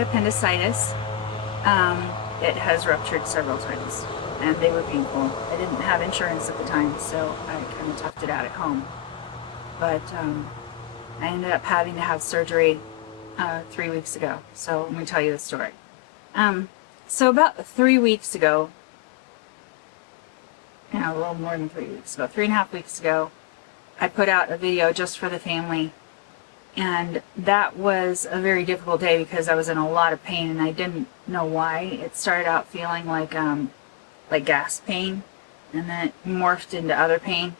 had appendicitis. It has ruptured several times, and they were painful. I didn't have insurance at the time, so I kind of toughed it out at home. But I ended up having to have surgery 3 weeks ago. So let me tell you the story. So about 3 weeks ago, a little more than 3 weeks ago, 3.5 weeks ago, I put out a video just for the family. And that was a very difficult day because I was in a lot of pain and I didn't know why. It started out feeling like gas pain, and then it morphed into other pain.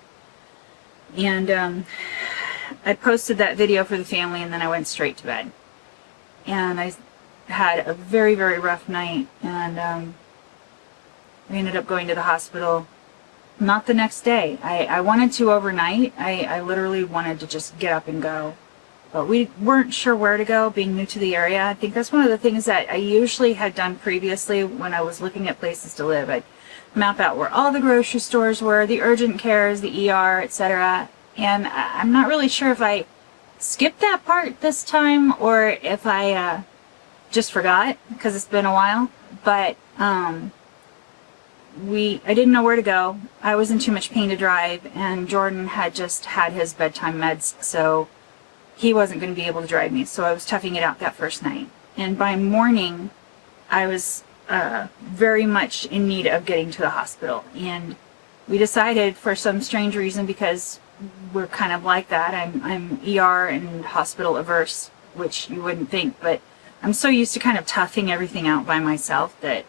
And I posted that video for the family, and then I went straight to bed. And I had a very, very rough night, and we ended up going to the hospital. Not the next day. I wanted to overnight. I literally wanted to just get up and go. But we weren't sure where to go, being new to the area. I think that's one of the things that I usually had done previously when I was looking at places to live. I'd map out where all the grocery stores were, the urgent cares, the ER, etc. And I'm not really sure if I skipped that part this time or if I just forgot because it's been a while. But I didn't know where to go. I was in too much pain to drive, and Jordan had just had his bedtime meds, so he wasn't going to be able to drive me. So I was toughing it out that first night. And by morning, I was very much in need of getting to the hospital. And we decided, for some strange reason, because we're kind of like that, I'm ER and hospital averse, which you wouldn't think, but I'm so used to kind of toughing everything out by myself that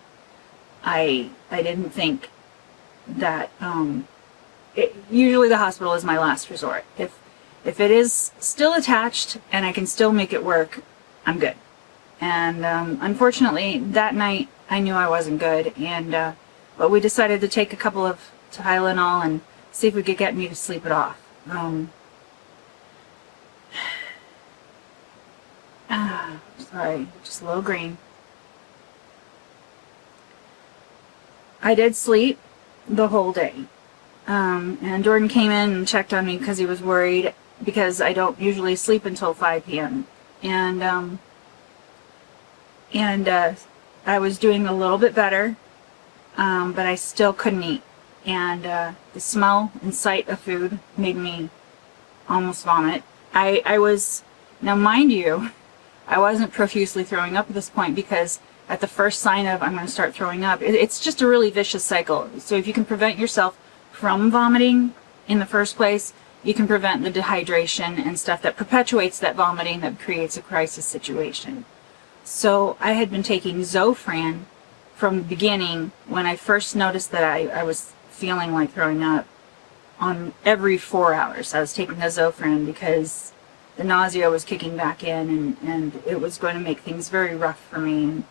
I didn't think that usually the hospital is my last resort. If it is still attached and I can still make it work, I'm good. And unfortunately, that night I knew I wasn't good, and but we decided to take a couple of Tylenol and see if we could get me to sleep it off. Sorry, just a little green. I did sleep the whole day. And Jordan came in and checked on me because he was worried, because I don't usually sleep until 5 p.m. And I was doing a little bit better, but I still couldn't eat. And the smell and sight of food made me almost vomit. I was, now mind you, I wasn't profusely throwing up at this point, because at the first sign of I'm going to start throwing up, it's just a really vicious cycle. So if you can prevent yourself from vomiting in the first place, you can prevent the dehydration and stuff that perpetuates that vomiting that creates a crisis situation. So I had been taking Zofran from the beginning when I first noticed that I was feeling like throwing up. On every 4 hours I was taking the Zofran because the nausea was kicking back in, and it was going to make things very rough for me.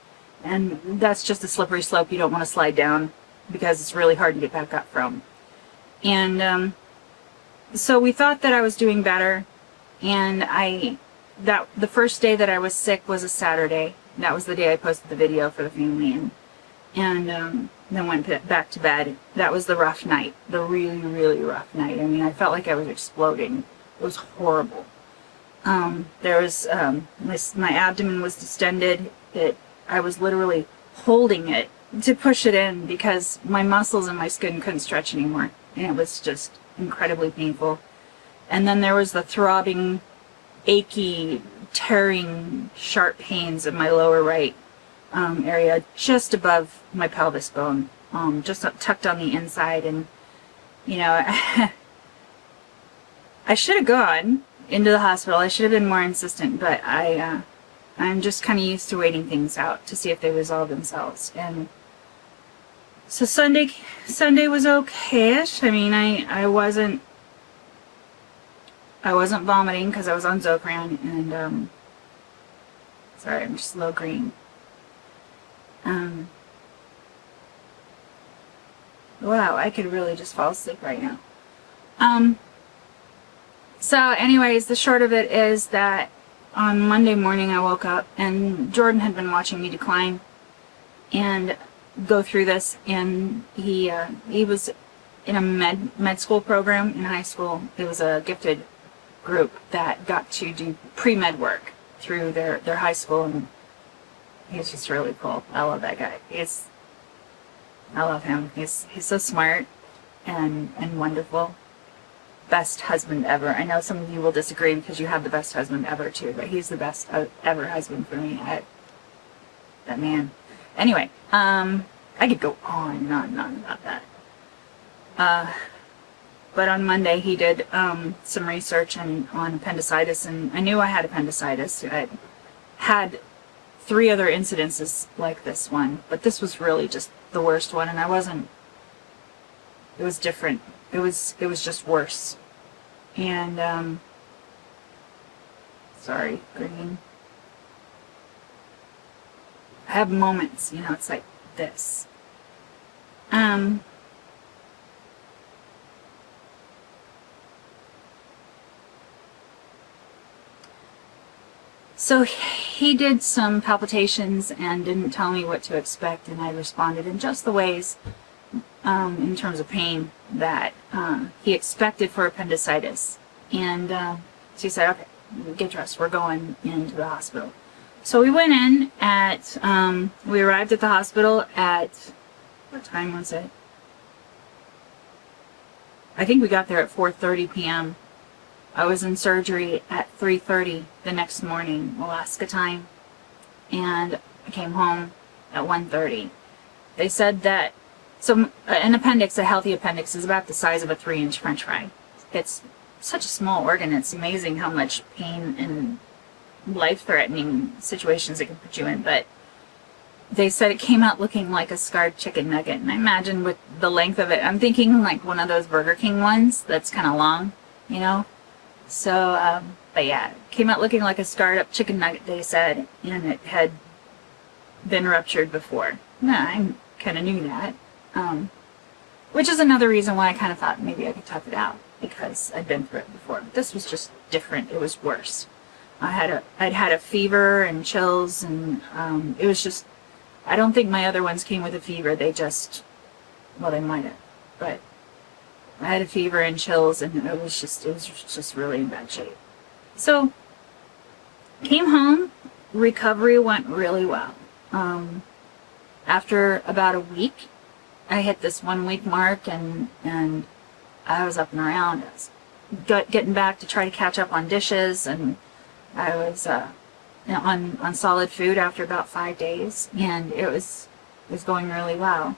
And that's just a slippery slope you don't want to slide down, because it's really hard to get back up from. And so we thought that I was doing better, and the first day that I was sick was a Saturday. That was the day I posted the video for the family, and then went back to bed. That was the rough night, the really, really rough night. I mean, I felt like I was exploding. It was horrible. There was my abdomen was distended. I was literally holding it to push it in because my muscles and my skin couldn't stretch anymore, and it was just incredibly painful. And then there was the throbbing, achy, tearing, sharp pains in my lower right area, just above my pelvis bone, just tucked on the inside. And you know, I should have gone into the hospital. I should have been more insistent, but I'm just kind of used to waiting things out to see if they resolve themselves. And so Sunday was okay-ish. I mean, I wasn't vomiting because I was on Zofran, and sorry, I'm just a little green. Wow, I could really just fall asleep right now. So anyways, the short of it is that on Monday morning I woke up, and Jordan had been watching me decline and go through this, and he was in a med school program in high school. It was a gifted group that got to do pre-med work through their high school, and he's just really cool. I love that guy. I love him. He's so smart and wonderful. Best husband ever. I know some of you will disagree because you have the best husband ever too, but he's the best ever husband for me. That man. Anyway, I could go on and on and on about that. But on Monday he did some research on appendicitis, and I knew I had appendicitis. I had 3 other incidences like this one, but this was really just the worst one, and I wasn't. It was different. It was just worse. And sorry, green. I have moments, you know, it's like this. So he did some palpitations and didn't tell me what to expect, and I responded in just the ways, in terms of pain, that he expected for appendicitis. And so he said, okay, get dressed, we're going into the hospital. So we went in at, we arrived at the hospital at, what time was it? I think we got there at 4:30 p.m. I was in surgery at 3:30 the next morning, Alaska time, and I came home at 1:30. They said that, so an appendix, a healthy appendix, is about the size of a 3-inch French fry. It's such a small organ. It's amazing how much pain and life-threatening situations it can put you in, but they said it came out looking like a scarred chicken nugget, and I imagine with the length of it, I'm thinking like one of those Burger King ones that's kind of long, you know? So, but yeah, it came out looking like a scarred up chicken nugget, they said, and it had been ruptured before. No, I kind of knew that, which is another reason why I kind of thought maybe I could tough it out, because I'd been through it before. But this was just different. It was worse. I'd had a fever and chills, and it was just, I don't think my other ones came with a fever. They just, well, they might have, but I had a fever and chills, and it was just really in bad shape. So, came home, recovery went really well. After about a week, I hit this 1-week mark, and I was up and around. I was getting back to try to catch up on dishes, and I was on solid food after about 5 days, and it was going really well.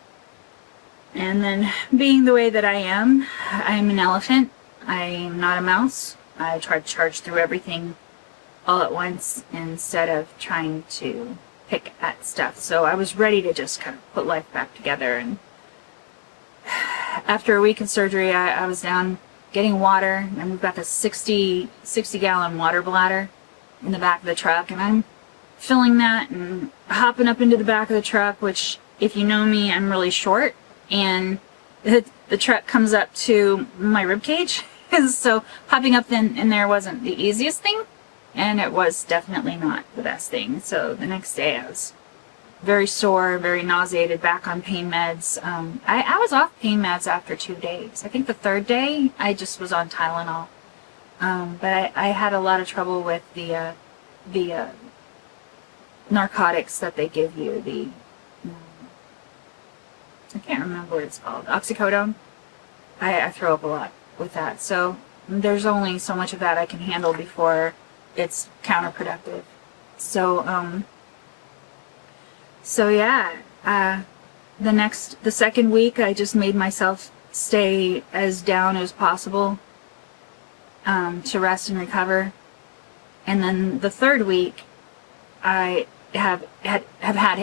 And then, being the way that I am, I'm an elephant. I'm not a mouse. I try to charge through everything all at once instead of trying to pick at stuff. So I was ready to just kind of put life back together. And after a week of surgery, I was down getting water, and we've got this 60-gallon water bladder in the back of the truck, and I'm filling that and hopping up into the back of the truck, which, if you know me, I'm really short, and the truck comes up to my rib cage. So hopping up in there wasn't the easiest thing, and it was definitely not the best thing. So the next day I was very sore, very nauseated, back on pain meds. I was off pain meds after 2 days. I think the 3rd day I just was on Tylenol. But I had a lot of trouble with the narcotics that they give you. I can't remember what it's called. Oxycodone. I throw up a lot with that. So there's only so much of that I can handle before it's counterproductive. So yeah, the second week I just made myself stay as down as possible, to rest and recover. And then the 3rd week I have had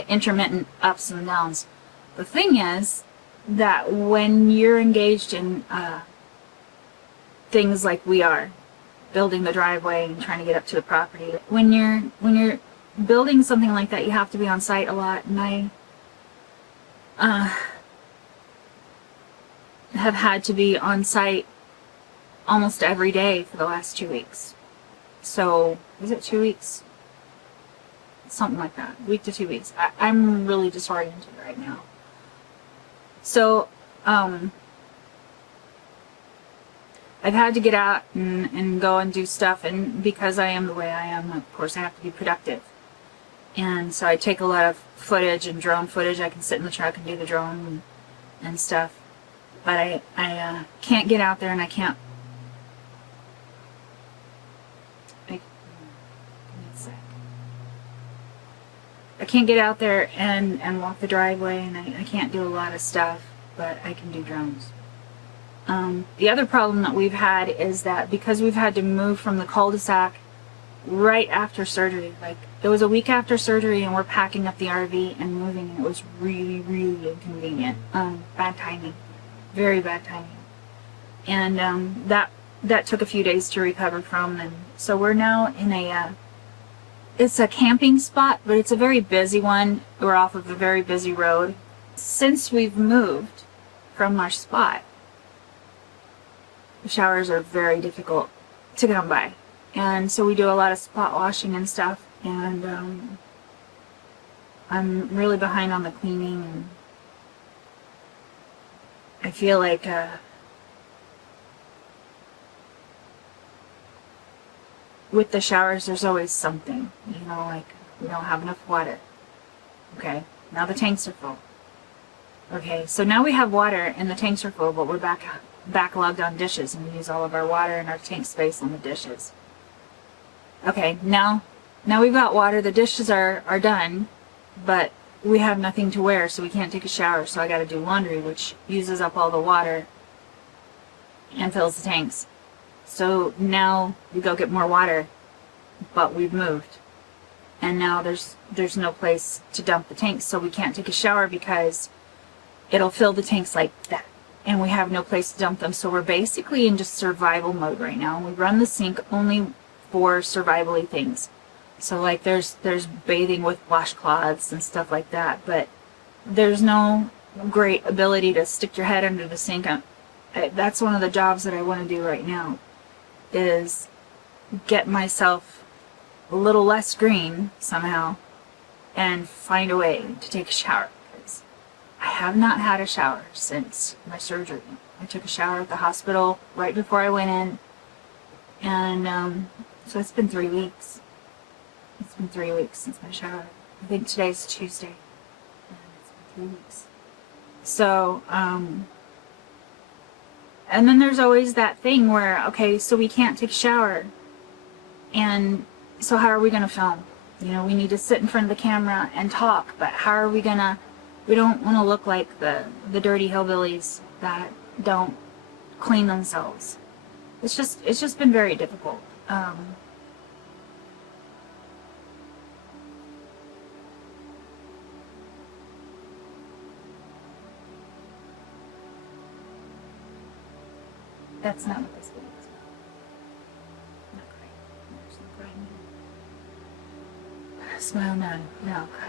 intermittent ups and downs. The thing is that when you're engaged in things like we are, building the driveway and trying to get up to the property, when you're building something like that, you have to be on site a lot. And I have had to be on site almost every day for the last 2 weeks. So, is it 2 weeks? Something like that. Week to 2 weeks. I'm really disoriented right now. So, I've had to get out and go and do stuff, and because I am the way I am, of course I have to be productive. And so I take a lot of footage and drone footage. I can sit in the truck and do the drone and stuff. But I can't get out there, and I can't. Give me a sec. I can't get out there and walk the driveway, and I can't do a lot of stuff, but I can do drones. The other problem that we've had is that because we've had to move from the cul-de-sac right after surgery, like it was a week after surgery, and we're packing up the RV and moving, and it was really, really inconvenient. Bad timing, very bad timing, and that took a few days to recover from, and so we're now in it's a camping spot, but it's a very busy one. We're off of a very busy road. Since we've moved from our spot, the showers are very difficult to come by. And so we do a lot of spot washing and stuff, and I'm really behind on the cleaning, and I feel like with the showers there's always something, like we don't have enough water. Okay, now the tanks are full. Okay, so now we have water and the tanks are full, but we're backlogged on dishes, and we use all of our water and our tank space on the dishes. Okay, now we've got water, the dishes are done, but we have nothing to wear, so we can't take a shower, so I gotta do laundry, which uses up all the water and fills the tanks. So now we go get more water, but we've moved, and now there's no place to dump the tanks, so we can't take a shower because it'll fill the tanks like that, and we have no place to dump them. So we're basically in just survival mode right now. We run the sink only for survival-y things. So like there's bathing with washcloths and stuff like that, but there's no great ability to stick your head under the sink. That's one of the jobs that I want to do right now, is get myself a little less green somehow and find a way to take a shower, because I have not had a shower since my surgery. I took a shower at the hospital right before I went in, and so it's been 3 weeks. It's been 3 weeks since my shower. I think today's Tuesday, and it's been 3 weeks. So, and then there's always that thing where, okay, so we can't take a shower, and so how are we going to film? We need to sit in front of the camera and talk, but how are we going to, we don't want to look like the dirty hillbillies that don't clean themselves. It's just been very difficult. That's not what this is. Not quite. There's no crying. Smile none. No, cry.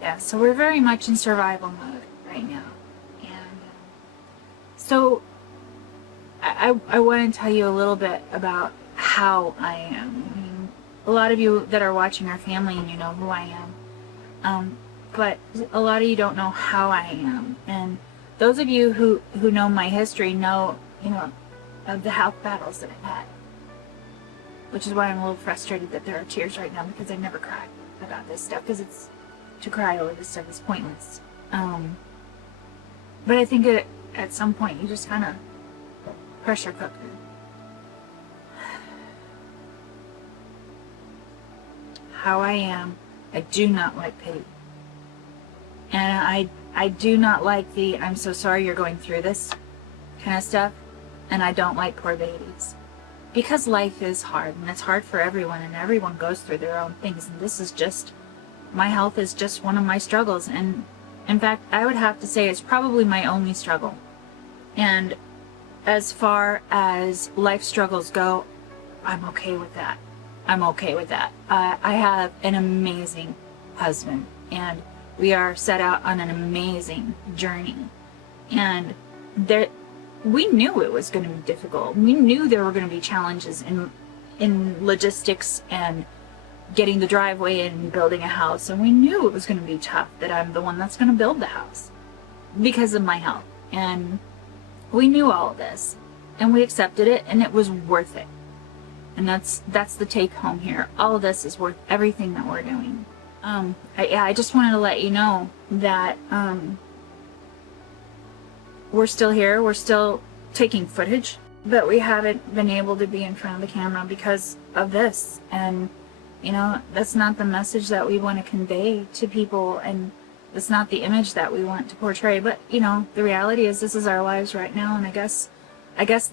Yeah, so we're very much in survival mode right now. So I want to tell you a little bit about how I am. I mean, a lot of you that are watching are family, and you know who I am. But a lot of you don't know how I am. And those of you who know my history know, of the health battles that I've had. Which is why I'm a little frustrated that there are tears right now, because I never cry about this stuff, because to cry over this stuff is pointless. But I think at some point you just kind of pressure cook it. How I am, I do not like pity. And I do not like the "I'm so sorry you're going through this" kind of stuff. And I don't like poor babies. Because life is hard, and it's hard for everyone, and everyone goes through their own things. And this is just, my health is just one of my struggles. And in fact, I would have to say it's probably my only struggle. And as far as life struggles go, I'm okay with that. I'm okay with that. I have an amazing husband, and we are set out on an amazing journey. And we knew it was going to be difficult. We knew there were going to be challenges in logistics and getting the driveway and building a house, and we knew it was going to be tough, that I'm the one that's going to build the house because of my health. And we knew all of this, and we accepted it, and it was worth it. And that's the take home here. All of this is worth everything that we're doing. I just wanted to let you know that we're still here. We're still taking footage, but we haven't been able to be in front of the camera because of this. And you know, that's not the message that we want to convey to people, and that's not the image that we want to portray. But you know, the reality is this is our lives right now, and I guess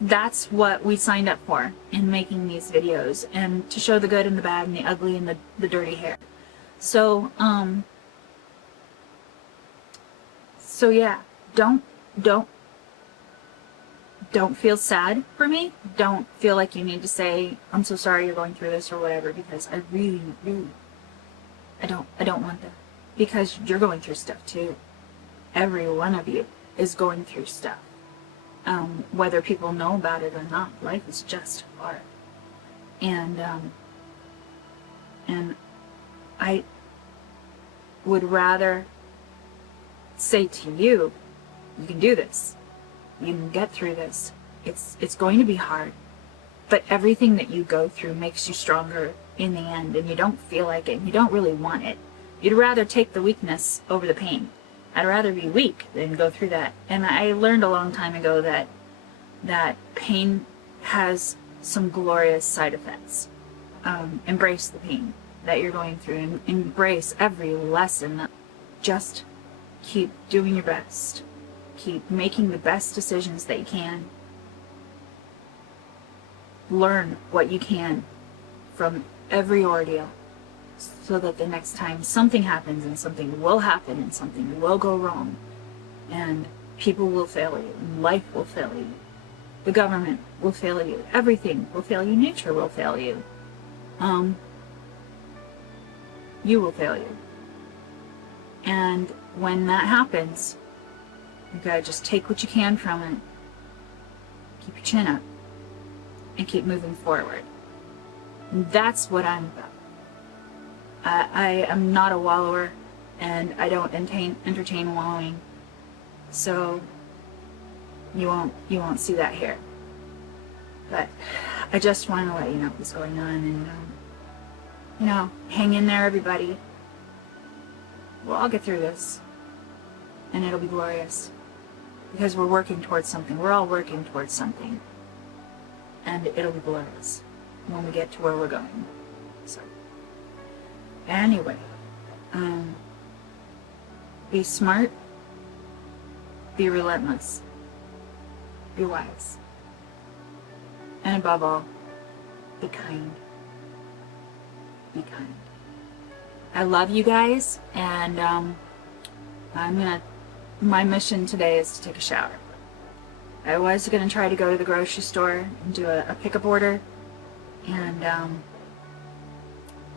that's what we signed up for in making these videos, and to show the good and the bad and the ugly and the dirty hair. So so yeah, don't feel sad for me. Don't feel like you need to say, I'm so sorry you're going through this or whatever, because I really, I don't want that. Because you're going through stuff too. Every one of you is going through stuff. Whether people know about it or not, life is just hard. And I would rather say to you, you can do this. You can get through this. It's going to be hard, but everything that you go through makes you stronger in the end, and you don't feel like it, and you don't really want it. You'd rather take the weakness over the pain. I'd rather be weak than go through that. And I learned a long time ago that pain has some glorious side effects. Embrace the pain that you're going through, and embrace every lesson. Just keep doing your best. Keep making the best decisions that you can. Learn what you can from every ordeal, so that the next time something happens, and something will happen, and something will go wrong, and people will fail you, and life will fail you, the government will fail you, everything will fail you, nature will fail you, you will fail you. And when that happens, you gotta just take what you can from it, keep your chin up, and keep moving forward. And that's what I'm about. I am not a wallower, and I don't entertain wallowing, so you won't see that here. But I just want to let you know what's going on, and you know, hang in there, everybody. We'll all get through this, and it'll be glorious. Because we're working towards something. We're all working towards something. And it'll be glorious when we get to where we're going. So, anyway, be smart, be relentless, be wise, and above all, be kind. Be kind. I love you guys, and my mission today is to take a shower. I was going to try to go to the grocery store and do a pickup order, and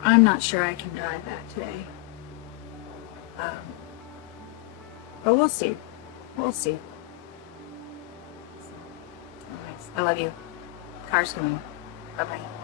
I'm not sure I can drive that today. But we'll see. We'll see. Anyways, I love you. Car's coming. Bye-bye.